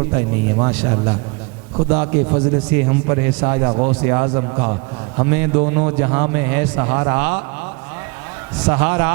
छोड़ता ही नहीं है। माशाअल्लाह, खुदा के फजल से हम पर है साया गौसे आजम का, हमें दोनों जहां में है सहारा सहारा।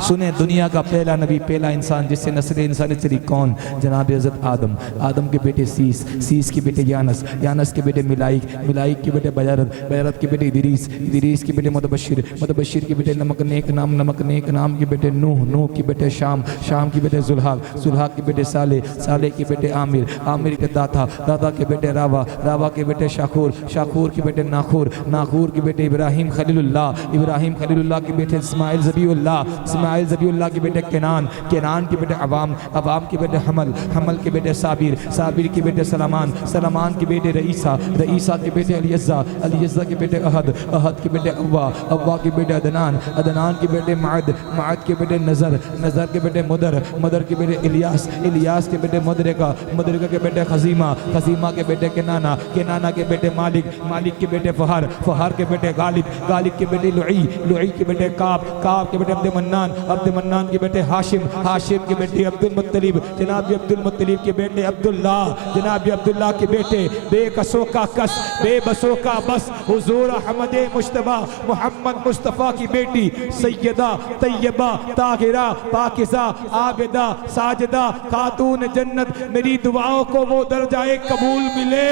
सुने, दुनिया का पहला नबी, पहला इंसान जिससे नस्ल इंसानी चली, कौन? जनाब हज़रत आदम। आदम के बेटे सीस, सीस के बेटे यानस, यानस के बेटे मिलाइक, मिलाइक के बेटे बजरत, बजरत के बेटे इदरीस, इदरीस के बेटे मुतबशिर, मुतबशिर के बेटे नमक नेक नाम, नमक नेक नाम के बेटे नूह, नूह के बेटे शाम, शाम के बेटे जुल्हाक, जुल्हाक के बेटे साले, साले के बेटे आमिर, आमिर के दाता, दाता के बेटे रावा, रावा के बेटे शाखूर, शाखूर के बेटे नाखूर, नाखूर के बेटे इब्राहिम खलीलुल्लाह, इब्राहिम खलीलुल्लाह के बेटे इस्माइल ज़बीउल्लाह, इस्माइल ज़बीउल्लाह के बेटे केनान, केनान के बेटे अवाम, अवाम के बेटे हमल, हमल के बेटे साबिर, साबिर के बेटे सलामान, सलामान के बेटे रईसा, रईसा के बेटे अलियज़्ज़ा, अलियज़्ज़ा के बेटे अहद, अहद के बेटे अव्वा, अव्वा के बेटे अदनान, अदनान के बेटे माद, माद के बेटे नज़र, नज़र के बेटे मुदर, मुदर के बेटे इलियास, इलियास के बेटे मुदरिका, मुदरिका के बेटे खजीमा, खजीमा के बेटे केनाना, केनाना के बेटे मालिक, मालिक के बेटे फहर, फहर के बेटे गालिब, गालिब के बेटे लुई, लुई के बेटे काब, काब के बेटे अब्दुल मन्नान, अब्दुल मन्नान के बेटे हाशिम, हाशिम के बेटे अब्दुल मुत्तलिब, जनाब अब्दुल मुत्तलिब के बेटे अब्दुल्ला, जनाब अब्दुल्ला के बेटे बेकसों का कस, बेबसों का बस, हुजूर अहमद मुश्तबा मोहम्मद मुस्तफ़ा की बेटी सैयदा तैयबा ताहिरा पाकिज़ा आबिदा साजिदा खातून जन्नत। मेरी दुआओं को वो दर्जाए कबूल मिले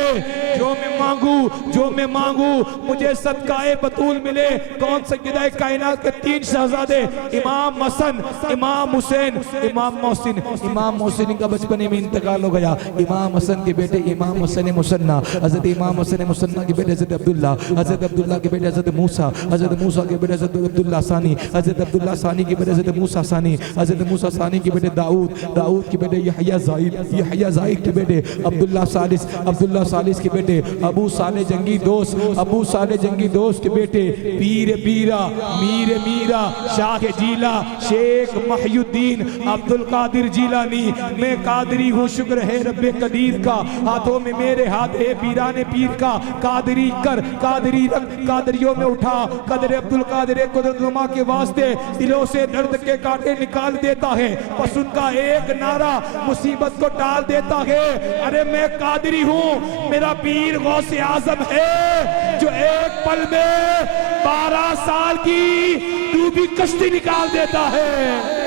जो मैं मांगू, जो मैं मांगू मुझे सदकाए बतूल मिले। कौन सैयदा कायनात के तीन शहजादे, इमाम हसन, इमाम हुसैन, इमाम मोहसिन। इमाम मोहसिन का बचपने में इंतकाल हो गया। इमाम हसन के बेटे इमाम हसन मुसन्ना, हजरत इमाम हसन मुसन्ना के बेटे हजरत अब्दुल्ला, हजरत अब्दुल्ला के बेटे हजरत मूसा, हजरत मूसा के बेटे हजरत अब्दुल्ला सानी, हजरत अब्दुल्ला सानी के बेटे हजरत मूसा सानी, हजरत मूसा सानी के बेटे दाऊद, दाऊद के बेटे यहया ज़ाहिद, यहया ज़ाहिद के बेटे अब्दुल्ला सालिस, अब्दुल्ला सालिस के बेटे अबू साले जंगी दोस्त, अबू साले जंगी दोस्त के बेटे पीर पीरा, मीर मीरा, शाह जीला, शेख महियुद्दीन अब्दुल कादिर जीलानी। मैं कादरी हूँ, शुक्र है रब्बे कदीर का, हाथों में मेरे हाथ है पीराने पीर का। कादरी कर, कादरी रख, कादरियों में उठा, कदर अब्दुल कादिर कुदरतनुमा के वास्ते दिलों से दर्द के कांटे निकाल देता है, बस उनका एक नारा मुसीबत को टाल देता है। अरे मैं कादरी हूँ, मेरा पीर गौसे आजम है जो एक पल में 12 साल की डूबी कश्ती निकाल देता है।